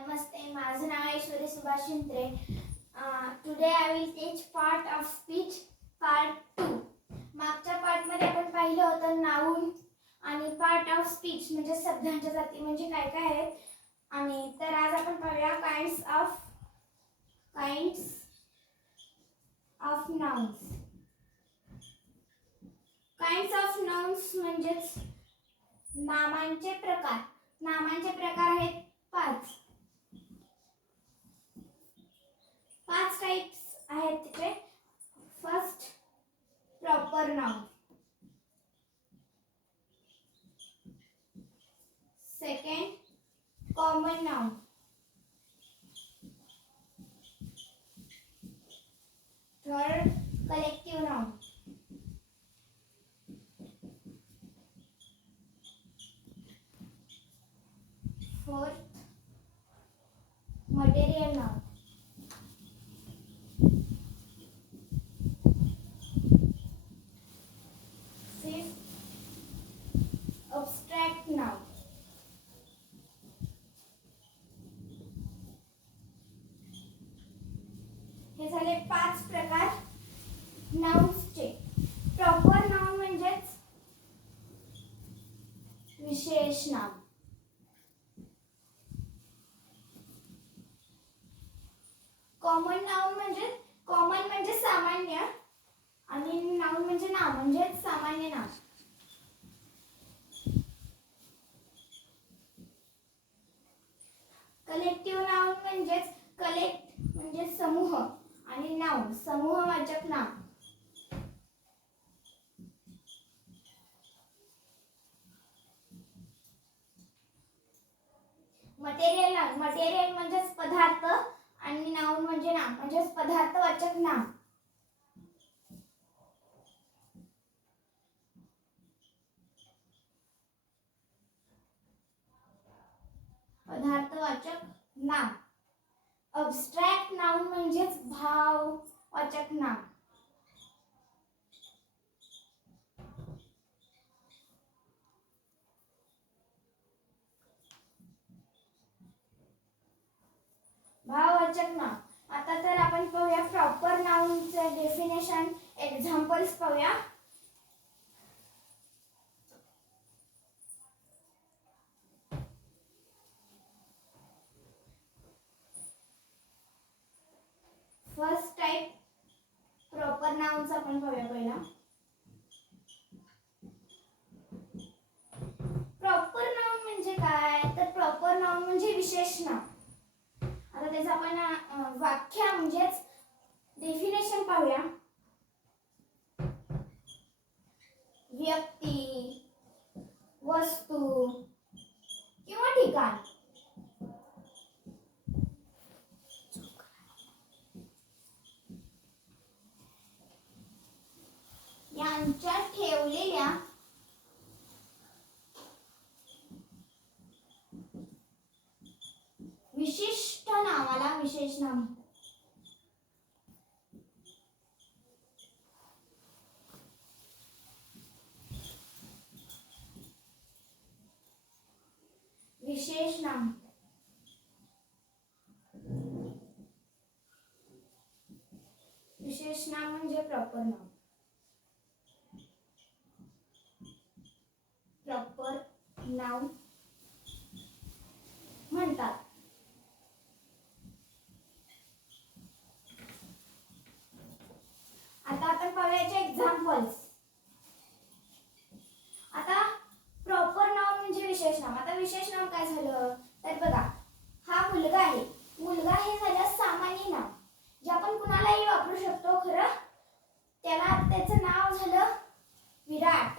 नमस्ते, माझं नाव Aishwari Subhash Shintre. Today I will teach part of speech part 2. मागच्या पार्टमध्ये आपण पाहिलं होतं नाऊन आणि पार्ट ऑफ स्पीच म्हणजे शब्दांच्या जाती म्हणजे काय काय आहेत. आणि तर आज आपण पाहूया kinds of nouns. Kinds of nouns म्हणजेच नामांचे प्रकार. नामांचे प्रकार आहेत 5 टाइप्स आहेत तिथे. First, proper noun. Second, common noun. Third, collective noun. Fourth, material noun. Abstract noun. हे झाले 5 प्रकार नाउन्सचे. प्रॉपर नाउन म्हणजेच विशेष नाम. कॉमन नाउन म्हणजे सामान्य आणि नाउन म्हणजे नाव म्हणजे सामान्य नाव. कलेक्टिव्ह नाउन म्हणजेच कलेक्ट म्हणजे समूह आणि नाउन समूहवाचक नाम. मटेरियल म्हणजेच पदार्थ आणि नाउन म्हणजे नाम म्हणजेच पदार्थवाचक नाम. पदार्थवाचक नाम. अब्स्ट्रॅक्ट नाउन म्हणजेच भाववाचक नाम. भाववाचक नाम. आता तर आपण पाहूया प्रॉपर नाउनचे डेफिनेशन, एक्झाम्पल्स पाहूया. फर्स्ट टाइप प्रॉपर नाउनचा आपण पाहूया पहिला. प्रॉपर नाउन म्हणजे काय, तर प्रॉपर नाउन म्हणजे विशेष नाम. आता त्याचं आपण व्याख्या म्हणजेच डेफिनेशन पाहूया. व्यक्ती, वस्तू किंवा ठिकाण यांच्या ठेवलेल्या विशिष्ट नावाला विशेष नाम. विशेष नाम. विशेष नाम म्हणजे प्रॉपर नाम. प्रॉपर नाउन म्हणतात. आता आपण पाहूया एक्झाम्पल्स. आता प्रॉपर नाउन म्हणजे विशेष नाम. आता विशेष नाम काय झालं तर बघा, हा मुलगा आहे. मुलगा हे झालं सामान्य नाव जे आपण कुणालाही वापरू शकतो. खरं त्याचं नाव झालं विराट,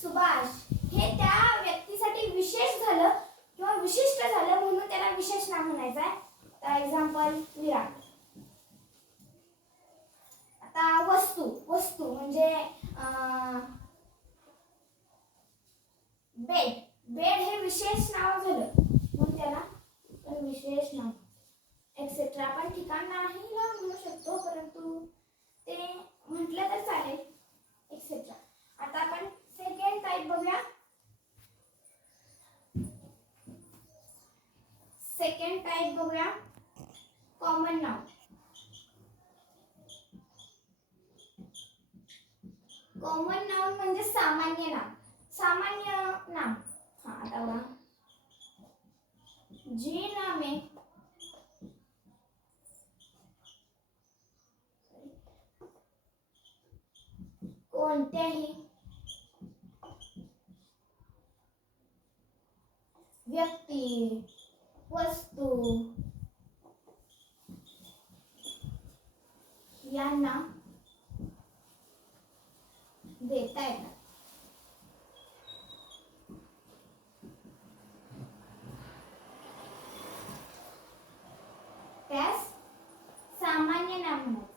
सुभाष. हे त्या व्यक्तीसाठी विशेष झालं किंवा विशिष्ट झालं म्हणून त्याला विशेष नाम म्हणायचं आहे. तर एक्झाम्पल विराट. आता वस्तू म्हणजे बेड हे विशेष नाव झालं म्हणून त्याला विशेष नाव. एक्सेट्रा. आपण ठिकाण नाही म्हणू शकतो परंतु ते म्हटलं तर चालेल. एक्सेट्रा. आता आपण सेकंड टाइप बघूया. सेकंड टाइप बघूया, कॉमन नाउन. कॉमन नाउन म्हणजे सामान्य नाम. सामान्य नाम. हा आता बघा, जी नामे कोणत्याही व्यक्ती, वस्तू यांना देता येतात. त्यास सामान्य नाम म्हणायचे.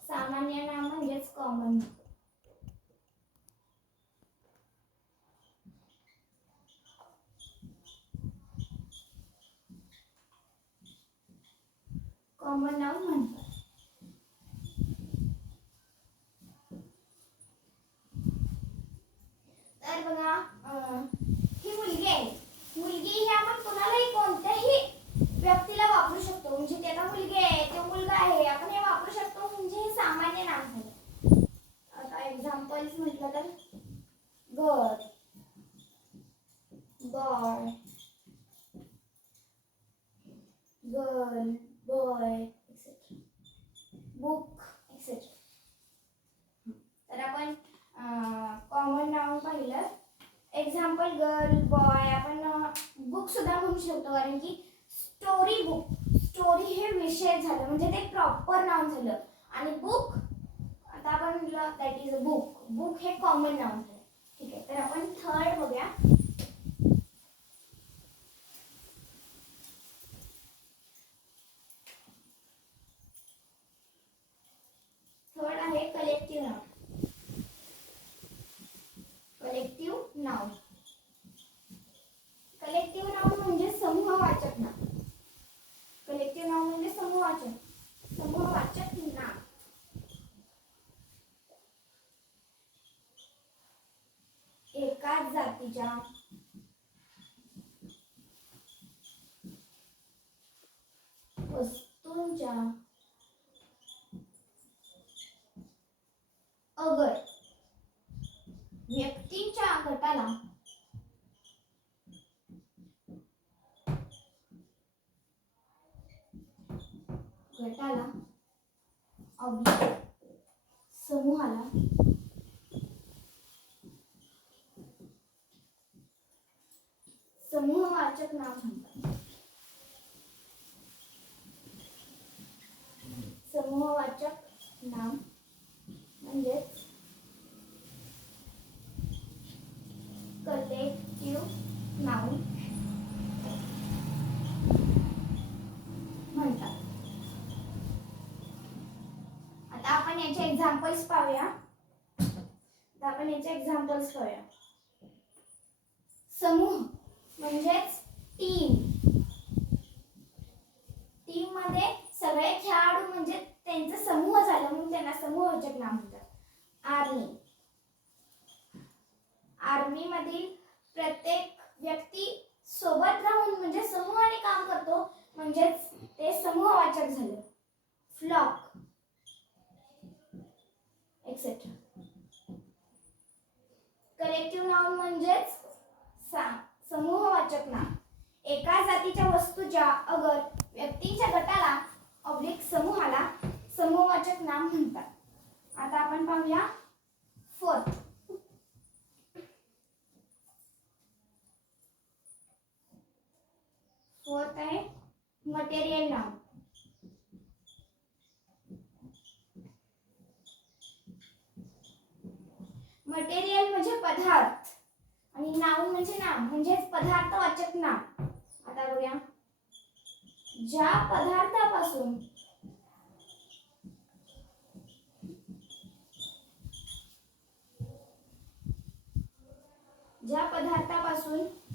सामान्य नाम म्हणजेच कॉमन. कॉमन नाउन म्हणतात. तर बघा, ही मुलगी आहे. मुलगी ही आपण कोणालाही कोणत्याही व्यक्तीला वापरू शकतो. म्हणजे ते आता मुलगी आहे, तो मुलगा आहे, आपण हे वापरू शकतो. म्हणजे हे सामान्य नाम झालं. आता एक्झाम्पल्स म्हटलं तर girl, boy, girl, boy etcetera, book etcetera. तर आपण कॉमन नाउन पाहिलं. Example girl, boy. आपण बुक सुद्धा म्हणू शकतो, कारण की स्टोरी बुक, स्टोरी हे विषय झालं म्हणजे ते प्रॉपर नाउन झालं. आणि बुक आता आपण म्हटलं that is a book. Book हे कॉमन नाउन झालं. ठीक आहे, तर आपण थर्ड बघूया. थर्ड आहे collective noun. Collective noun. Collective noun म्हणजे समूहवाचक नाम. कलेक्टिव्ह नाउन म्हणजे समूहवाचक नाम. एकाच जातीच्या वस्तूंच्या अगर व्यक्तींच्या गटाला समूहाला समूहवाचक नाम म्हणतात. समूहवाचक नाम म्हणजे कलेक्टिव्ह नाउन म्हणतात. आता आपण याचे एक्झाम्पल्स पाहूया. समूह म्हणजेच टीम. टीम मध्ये सगळे खेळाडू म्हणजे त्यांचा समूह झाला म्हणून त्यांना समूहवाचक नाम म्हणतात. आर्मी. आर्मी मधील प्रत्येक व्यक्ती सोबत राहून म्हणजे समूहाने काम करतो म्हणजेच ते समूहवाचक झाले. Flock etcetera. कलेक्टिव्ह नाउन म्हणजेच समूहवाचक नाम. एका जातीच्या वस्तूच्या अगर व्यक्तींच्या गटाला ऑब्लिक समूहाला समूहवाचक नाम म्हणतात. आता आपण पाहूया फोर्थ. फोर्थ आहे मटेरियल नाउन. मटेरियल म्हणजे पदार्थ आणि नाउन म्हणजे नाम म्हणजेच पदार्थवाचक नाम. आता बघूया, ज्या पदार्थापासून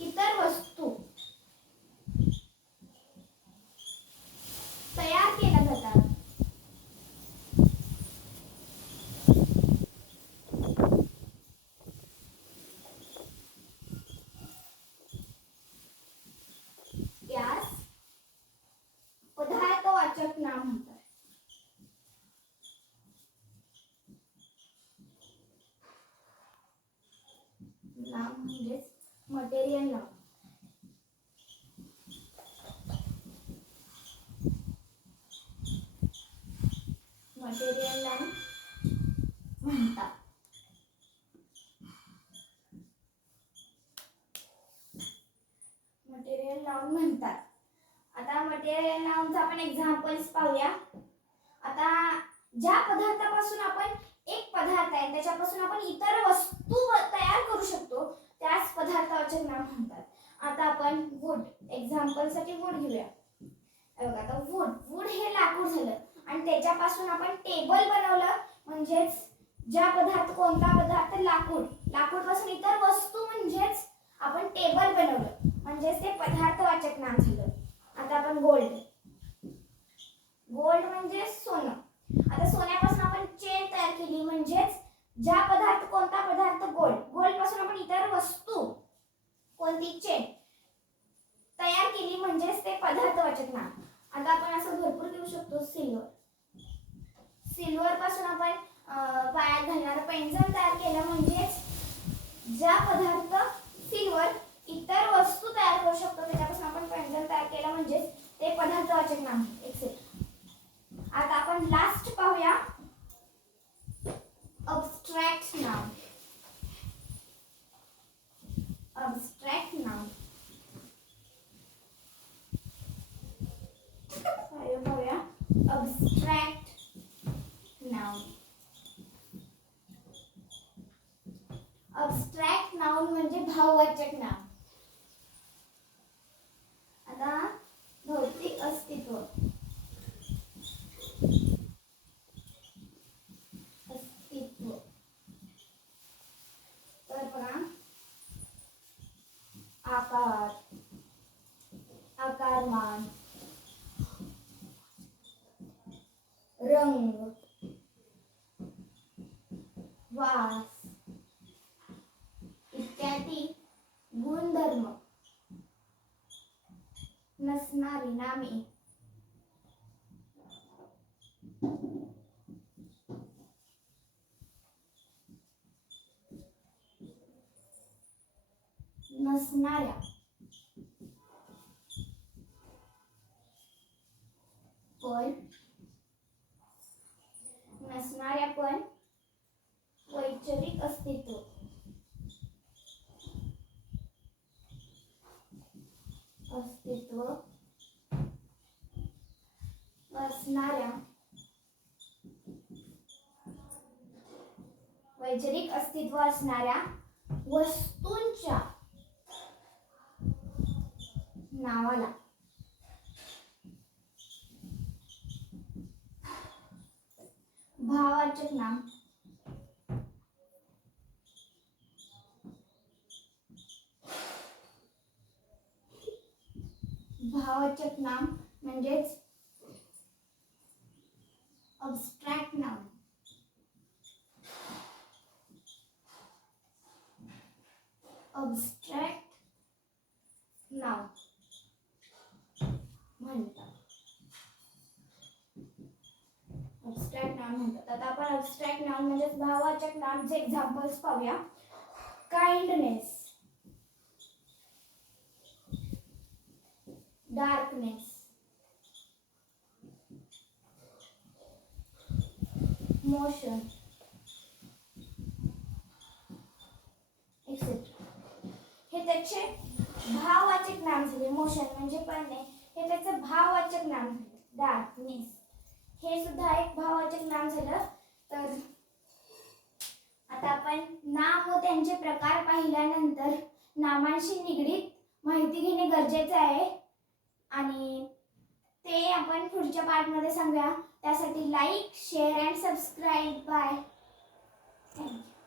इतर वस्तू तयार केल्या जातात म्हणजेच मटेरियल नाउन. मटेरियल नाउन म्हणतात. मटेरियल नाउन म्हणतात. आता मटेरियल नाउनचा आपण एक्झाम्पल्स पाहूया. आता ज्या पदार्थापासून आपण एक पदार्थ आहे त्याच्यापासून आपण इतर वस्तू तयार करू शकतो त्याच पदार्थाचे नाव म्हणतात. आता आपण वूड एक्झाम्पलसाठी वूड घेऊया. बघा आता वूड वूड हे लाकूड झालं आणि त्याच्यापासून आपण टेबल बनवलं म्हणजेच ज्या पदार्थ कोणता पदार्थ लाकूड लाकूडपासून इतर वस्तू म्हणजेच आपण टेबल बनवलं म्हणजेच ते पदार्थवाचक नाम झालं. आता आपण गोल्ड गोल्ड म्हणजे सोनं. आता सोन्यापासून आपण चेन तयार केली म्हणजेच ज्या पदार्थ कोणता पदार्थ गोल्ड गोल्ड पासून आपण इतर वस्तू कोणती चेन तयार केली म्हणजेच ते पदार्थवाचक नाम. आता आपण असं भरपूर घेऊ शकतो. सिल्वर सिल्वर पासून आपण पायात घालणारं पैंजण तयार केलं म्हणजेच ज्या पदार्थ सिल्वर इतर वस्तू तयार करू शकतो त्याच्यापासून आपण पैंजण तयार केलं म्हणजेच ते पदार्थवाचक नाम. एक्सेट्रा. आता आपण लास्ट पाहूया अब्स्ट्रॅक्ट नाउन. अब्स्ट्रॅक्ट नाउन पाहूया. अब्स्ट्रॅक्ट नाउन. अब्स्ट्रॅक्ट नाउन म्हणजे भाववाचक नाम. आता भौतिक अस्तित्व तर बघा आकार आकारमान रंग वास इत्यादी गुणधर्म नसणारी नामे नसणाऱ्या पण वैचारिक अस्तित्व असणाऱ्या वैचारिक अस्तित्व असणाऱ्या वस्तूंच्या नावाला भाववाचक नाम. भाववाचक नाम म्हणजेच अब्स्ट्रॅक्ट नाउन. अब्स्ट्रॅक्ट नाउन म्हणतात. अब्स्ट्रॅक्ट नाउन म्हणतात. आता आपण अब्स्ट्रॅक्ट नाउन म्हणजेच भाववाचक नामचे एक्झाम्पल्स पाहूया. Kindness darkness motion etcetera. हे त्याचे भाववाचक नाम झाले. मोशन म्हणजे पळणे हे त्याचं भाववाचक नाम झाले. डार्कनेस हे सुद्धा एक भाववाचक नाम झालं. तर आता आपण नाम व त्यांचे प्रकार पाहिल्यानंतर नामांशी निगडीत माहिती घेणे गरजेचे आहे आणि ते आपण पुढच्या पार्टमध्ये सांगूया. त्यासाठी like share and subscribe. Bye. Thank you.